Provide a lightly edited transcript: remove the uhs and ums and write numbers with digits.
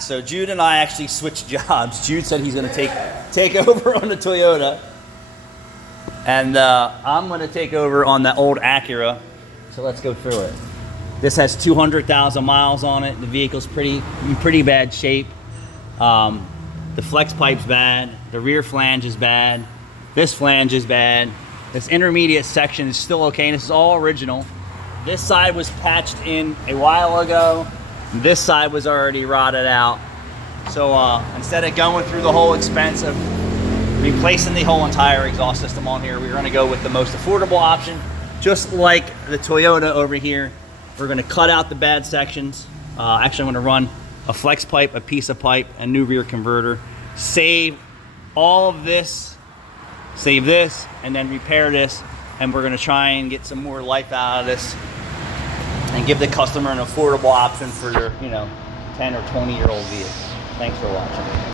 So Jude and I actually switched jobs. Jude said he's going to take over on the Toyota, and I'm going to take over on the old Acura. So let's go through it. This has 200,000 miles on it. The vehicle's in pretty bad shape. The flex pipe's bad. The rear flange is bad. This flange is bad. This intermediate section is still okay. This is all original. This side was patched in a while ago. This side was already rotted out. So instead of going through the whole expense of replacing the whole entire exhaust system on here, we're gonna go with the most affordable option. Just like the Toyota over here, we're gonna cut out the bad sections. Actually, I'm gonna run a flex pipe, a piece of pipe, a new rear converter, save all of this, save this, and then repair this. And we're gonna try and get some more life out of this and give the customer an affordable option for their, 10 or 20-year-old vehicle. Thanks for watching.